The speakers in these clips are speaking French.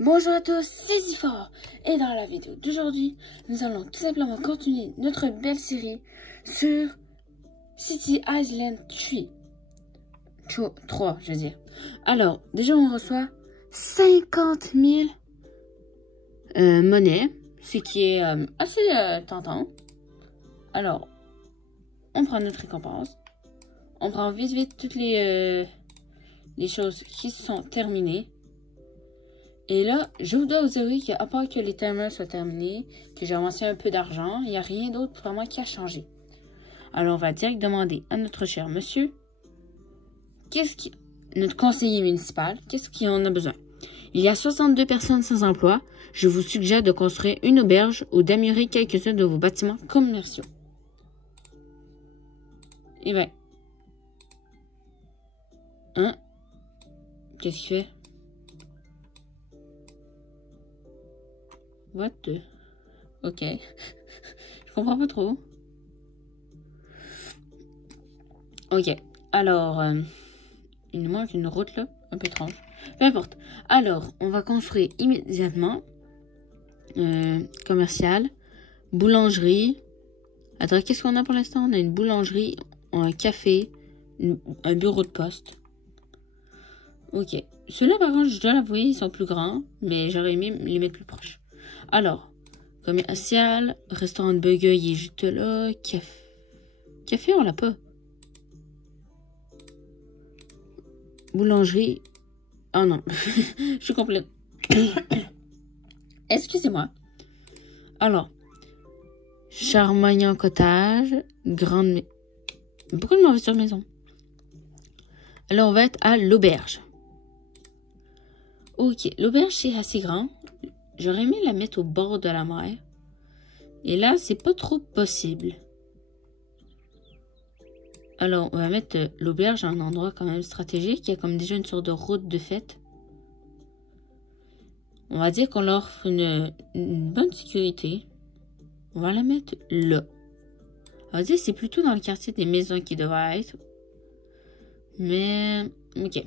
Bonjour à tous, c'est Zifort et dans la vidéo d'aujourd'hui, nous allons tout simplement continuer notre belle série sur City Island 3, je veux dire. Alors, déjà on reçoit 50 000 monnaies, ce qui est assez tentant. Alors, on prend notre récompense, on prend vite toutes les choses qui sont terminées. Et là, je vous dois vous avouer qu'à part que les timers soient terminés, que j'ai avancé un peu d'argent, il n'y a rien d'autre vraiment qui a changé. Alors, on va direct demander à notre cher monsieur, notre conseiller municipal, qu'est-ce qu'il en a besoin. Il y a 62 personnes sans emploi. Je vous suggère de construire une auberge ou d'améliorer quelques-uns de vos bâtiments commerciaux. Et ben. Hein? Qu'est-ce qu'il fait? What the... Ok. Je comprends pas trop. Ok. Alors, il nous manque une route là. Un peu étrange. Peu importe. Alors, on va construire immédiatement. Commercial. Boulangerie. Attends, qu'est-ce qu'on a pour l'instant? On a une boulangerie, un café, un bureau de poste. Ok. Ceux-là, par contre, je dois l'avouer, ils sont plus grands. Mais j'aurais aimé les mettre plus proches. Alors, commercial, restaurant de burger, il est juste là. Café, on l'a pas. Boulangerie. Oh non, je suis complète. Excusez-moi. Alors, Charmagnan Cottage, grande... Pourquoi je m'en vais sur maison? Alors, on va être à l'auberge. Ok, l'auberge, c'est assez grand. J'aurais aimé la mettre au bord de la mer. Et là, c'est pas trop possible. Alors, on va mettre l'auberge à un endroit quand même stratégique. Il y a comme déjà une sorte de route de fête. On va dire qu'on leur offre une bonne sécurité. On va la mettre là. On va dire que c'est plutôt dans le quartier des maisons qui devrait être. Mais, ok.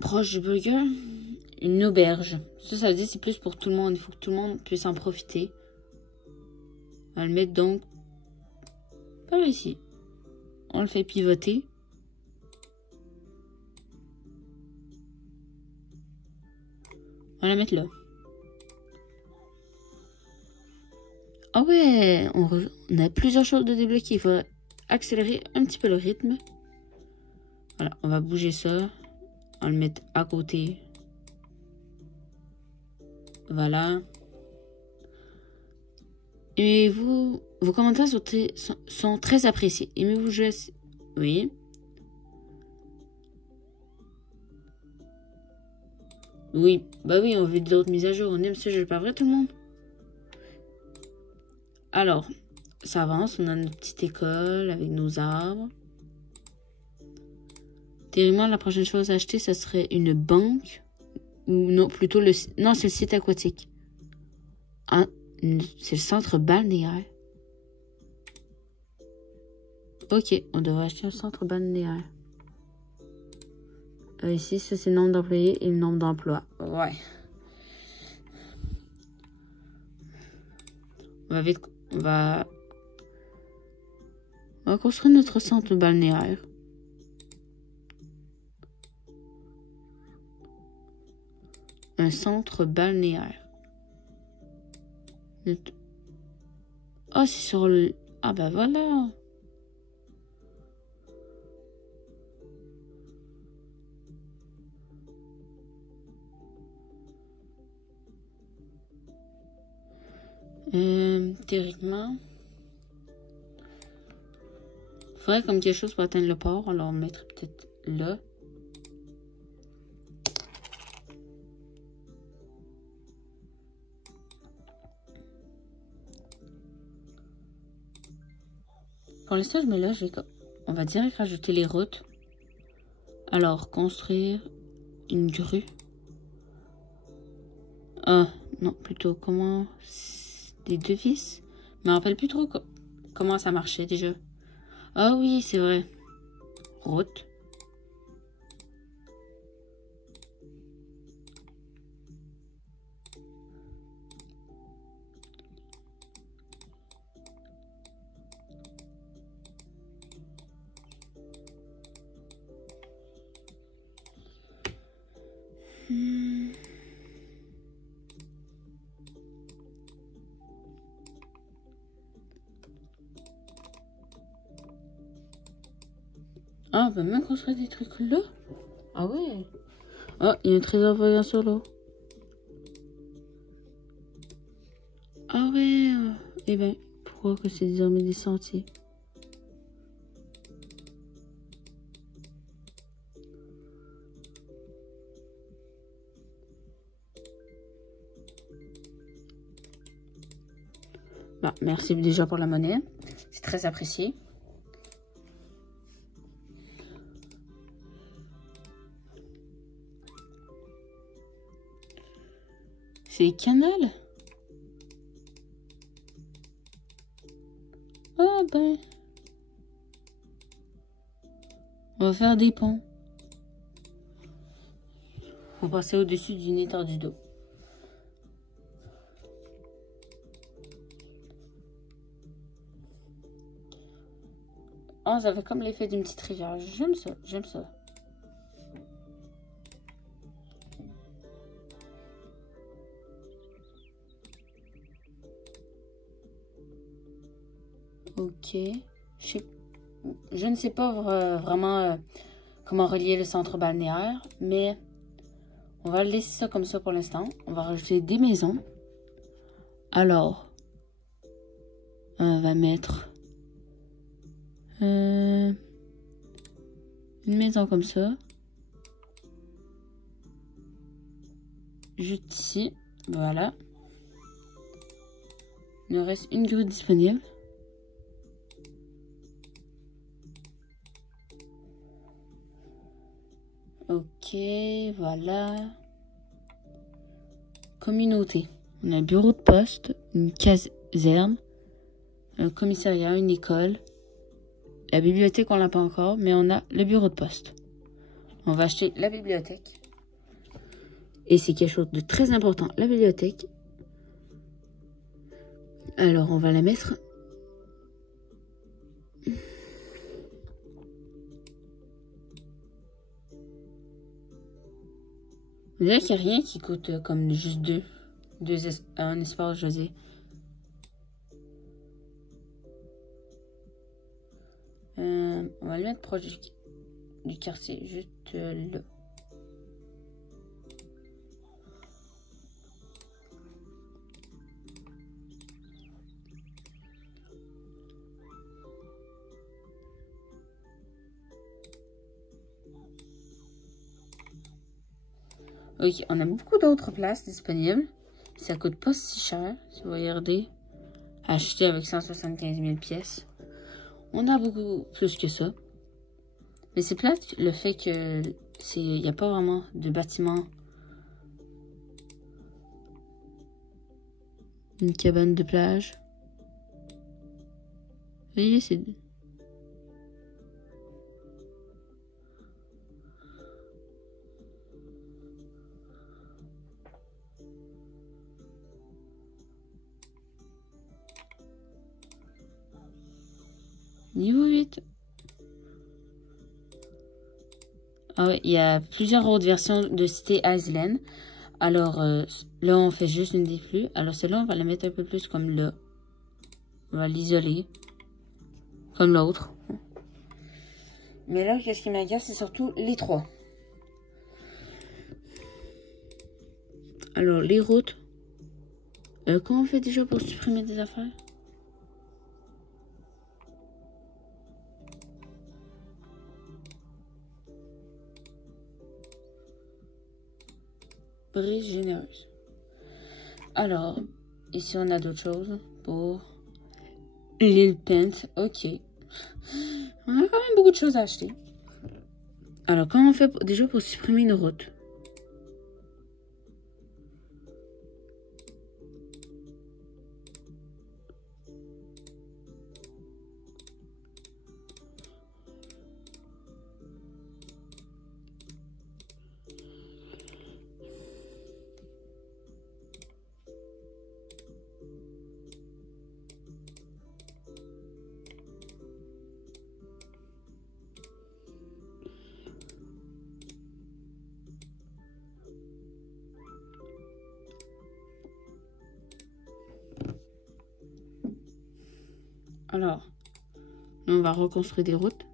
Proche du burger, une auberge. Ça veut dire que c'est plus pour tout le monde. Il faut que tout le monde puisse en profiter. On va le mettre donc par ici. On le fait pivoter. On va la mettre là. Ah ouais, on a plusieurs choses de débloquer. Il faut accélérer un petit peu le rythme. Voilà, on va bouger ça. On va le mettre à côté. Voilà. Et vos commentaires sont très appréciés. Aimez-vous jouer? Oui. Oui. Bah oui, on veut d'autres mises à jour. On aime ce jeu, pas vrai tout le monde? Alors, ça avance. On a notre petite école avec nos arbres. Théoriquement, la prochaine chose à acheter, ça serait une banque. Ou non, plutôt le... Non, c'est le site aquatique. Ah, c'est le centre balnéaire. Ok, on devrait acheter un centre balnéaire. Ici, ça c'est le nombre d'employés et le nombre d'emplois. Ouais. On va construire notre centre balnéaire. Un centre balnéaire. Oh, c'est sur le... Ah bah voilà. Théoriquement, il faudrait comme quelque chose pour atteindre le port. Alors on mettrait peut-être là. Pour l'instant, je mets là. On va direct rajouter les routes. Alors, construire une grue. Ah, non, plutôt comment... Des devises. Je me rappelle plus trop comment ça marchait déjà. Ah oui, c'est vrai. Route. Ah, on peut même construire des trucs là. Ah ouais. Ah, il y a un trésor voyant sur l'eau. Ah ouais. Eh ben, pourquoi que c'est désormais des sentiers? Bah, merci déjà pour la monnaie. C'est très apprécié. C'est canal. Ah ben. On va faire des ponts. On va passer au-dessus d'une étendue d'eau. Ah, ça fait comme l'effet d'une petite rivière. J'aime ça, j'aime ça. Ok. Je ne sais pas vraiment comment relier le centre balnéaire, mais on va laisser ça comme ça pour l'instant. On va rajouter des maisons. Alors, on va mettre une maison comme ça. Juste ici. Voilà. Il nous reste une grue disponible. Ok, voilà. Communauté. On a un bureau de poste, une caserne, un commissariat, une école. La bibliothèque, on l'a pas encore, mais on a le bureau de poste. On va acheter la bibliothèque. Et c'est quelque chose de très important, la bibliothèque. Alors, on va la mettre... On dirait qu'il n'y a rien qui coûte comme juste un espace, je veux dire. On va le mettre proche du quartier, juste là. Ok, on a beaucoup d'autres places disponibles. Ça coûte pas si cher, si vous regardez. Acheter avec 175 000 pièces. On a beaucoup plus que ça. Mais c'est plate le fait que il n'y a pas vraiment de bâtiment. Une cabane de plage. Vous voyez, c'est... Niveau 8. Ah ouais, il y a plusieurs autres versions de Cité Island. Alors, là, on fait juste une des plus. Alors, celle-là, on va la mettre un peu plus comme là. On va l'isoler. Comme l'autre. Mais là, qu'est-ce qui m'agace, c'est surtout les trois. Alors, les routes. Comment on fait déjà pour supprimer des affaires? Brise généreuse. Alors, ici, on a d'autres choses pour l'île Pente. Ok. On a quand même beaucoup de choses à acheter. Alors, comment on fait déjà pour supprimer une route? Alors, là, on va reconstruire des routes.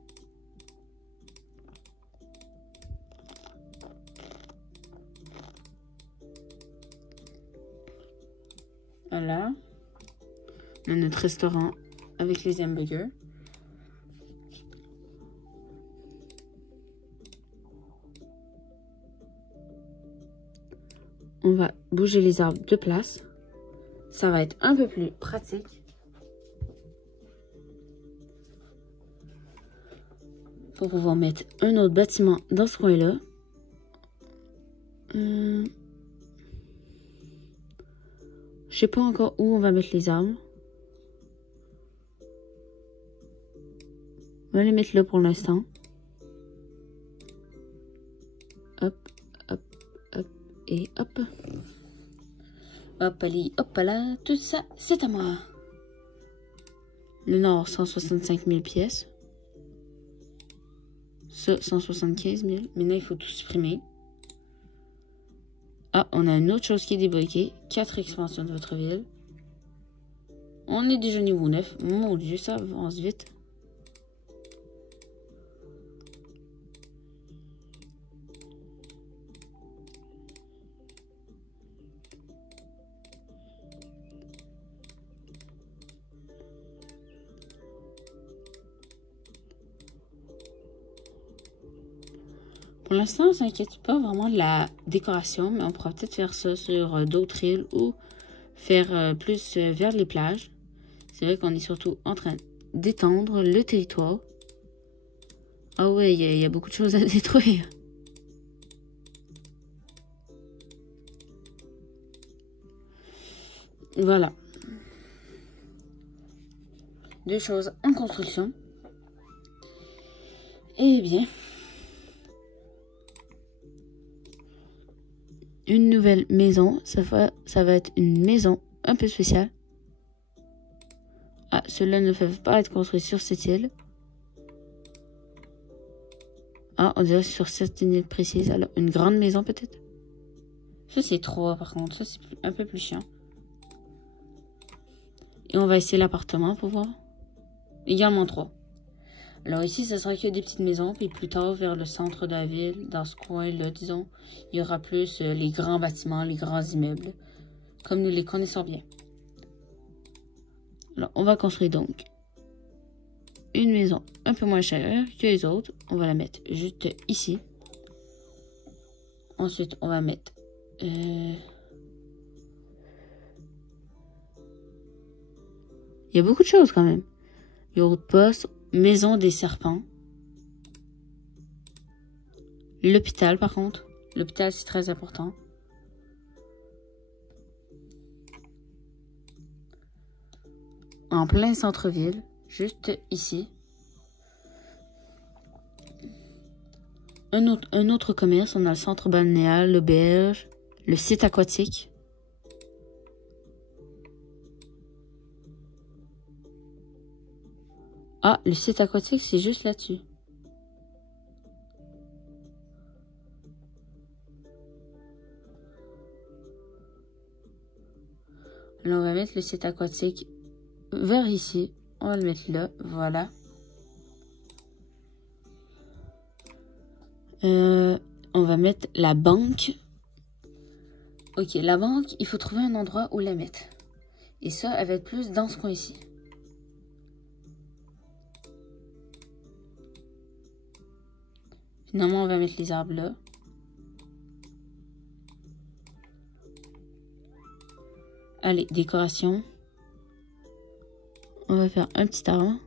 Voilà. On a notre restaurant avec les hamburgers. On va bouger les arbres de place. Ça va être un peu plus pratique. Pour pouvoir mettre un autre bâtiment dans ce coin-là. Je sais pas encore où on va mettre les arbres. On va les mettre là pour l'instant. Hop, hop, hop et hop. Hop, allez, hop là, tout ça, c'est à moi. Le nord, 165 000 pièces. Ça, 175 000. Maintenant, il faut tout supprimer. Ah, on a une autre chose qui est débloquée. 4 expansions de votre ville. On est déjà niveau 9. Mon Dieu, ça avance vite. Pour l'instant, on ne s'inquiète pas vraiment de la décoration, mais on pourra peut-être faire ça sur d'autres îles ou faire plus vers les plages. C'est vrai qu'on est surtout en train d'étendre le territoire. Ah ouais, il y a beaucoup de choses à détruire. Voilà. 2 choses en construction. Eh bien... Une nouvelle maison, ça va être une maison un peu spéciale. Ah, ceux-là ne peuvent pas être construits sur cette île. Ah, on dirait sur cette île précise. Alors, une grande maison peut-être. Ça, c'est 3 par contre. Ça, c'est un peu plus chiant. Et on va essayer l'appartement pour voir. Également 3. Alors ici, ce sera que des petites maisons. Puis plus tard, vers le centre de la ville, dans ce coin-là, disons, il y aura plus les grands bâtiments, les grands immeubles, comme nous les connaissons bien. Alors, on va construire donc une maison un peu moins chère que les autres. On va la mettre juste ici. Ensuite, on va mettre... Il y a beaucoup de choses quand même. Bureau de poste, maison des serpents. L'hôpital par contre. L'hôpital c'est très important. En plein centre-ville. Juste ici. Un autre commerce. On a le centre balnéal, l'auberge, le site aquatique. Ah, le site aquatique, c'est juste là-dessus. Alors, on va mettre le site aquatique vers ici. On va le mettre là, voilà. On va mettre la banque. Ok, la banque, il faut trouver un endroit où la mettre. Et ça, elle va être plus dans ce coin ici. Finalement, on va mettre les arbres là. Allez, décoration. On va faire un petit arbre.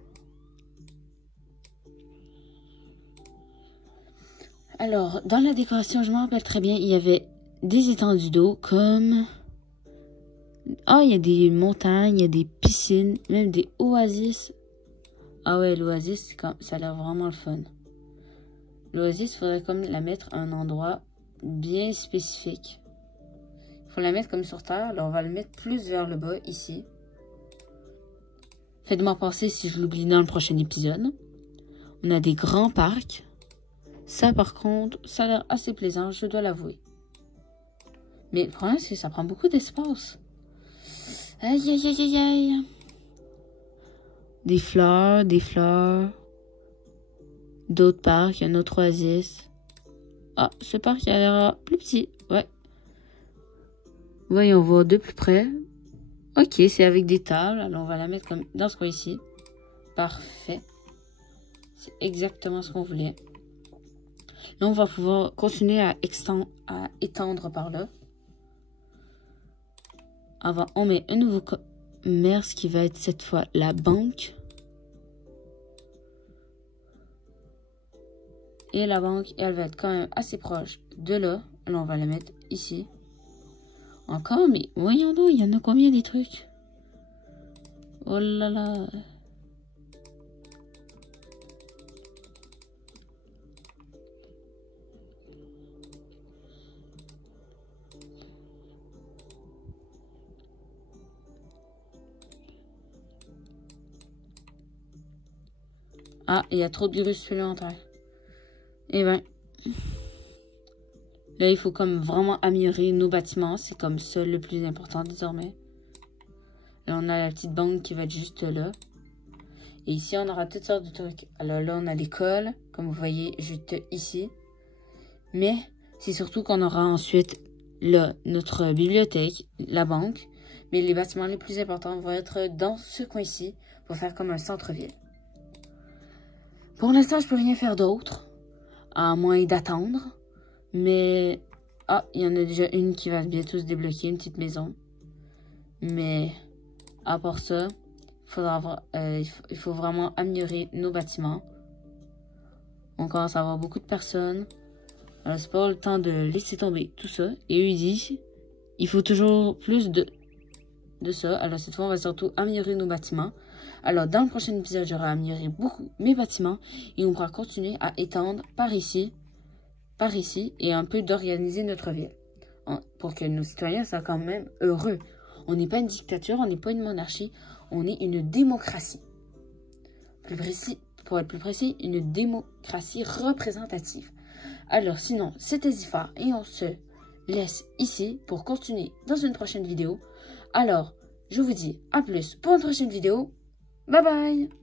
Alors, dans la décoration, je me rappelle très bien, il y avait des étendues d'eau comme... Ah, il y a des montagnes, il y a des piscines, même des oasis. Ah ouais, l'oasis, ça a l'air vraiment le fun. L'oasis, il faudrait comme la mettre à un endroit bien spécifique. Il faut la mettre comme sur terre. Alors, on va le mettre plus vers le bas, ici. Faites-moi penser si je l'oublie dans le prochain épisode. On a des grands parcs. Ça, par contre, ça a l'air assez plaisant, je dois l'avouer. Mais le problème, c'est que ça prend beaucoup d'espace. Aïe, aïe, aïe, aïe, aïe. Des fleurs, d'autres parcs, il y a un autre oasis. Ah, ce parc il a l'air plus petit, ouais. Voyons voir de plus près. Ok, c'est avec des tables, alors on va la mettre comme dans ce coin ici. Parfait. C'est exactement ce qu'on voulait. Là, on va pouvoir continuer à étendre par là. Avant, on met un nouveau commerce qui va être cette fois la banque. Et la banque, elle va être quand même assez proche de là. Alors, on va la mettre ici. Encore, mais voyons donc, il y en a combien des trucs? Oh là là. Ah, il y a trop de virus supplémentaires. Eh ben, là, il faut comme vraiment améliorer nos bâtiments. C'est comme ça le plus important désormais. Là, on a la petite banque qui va être juste là. Et ici, on aura toutes sortes de trucs. Alors là, on a l'école, comme vous voyez, juste ici. Mais c'est surtout qu'on aura ensuite là notre bibliothèque, la banque. Mais les bâtiments les plus importants vont être dans ce coin-ci pour faire comme un centre-ville. Pour l'instant, je peux rien faire d'autre, à moins d'attendre. Mais, ah, il y en a déjà une qui va bientôt se débloquer, une petite maison. Mais, à part ça, il faut vraiment améliorer nos bâtiments. On commence à avoir beaucoup de personnes. Alors, c'est pas le temps de laisser tomber tout ça. Et eux, ils disent, il faut toujours plus de ça. Alors, cette fois, on va surtout améliorer nos bâtiments. Alors, dans le prochain épisode, j'aurai amélioré beaucoup mes bâtiments. Et on pourra continuer à étendre par ici, et un peu d'organiser notre ville. Pour que nos citoyens soient quand même heureux. On n'est pas une dictature, on n'est pas une monarchie, on est une démocratie. Pour être plus précis, une démocratie représentative. Alors, sinon, c'était Zifa et on se laisse ici pour continuer dans une prochaine vidéo. Alors, je vous dis à plus pour une prochaine vidéo. Bye bye!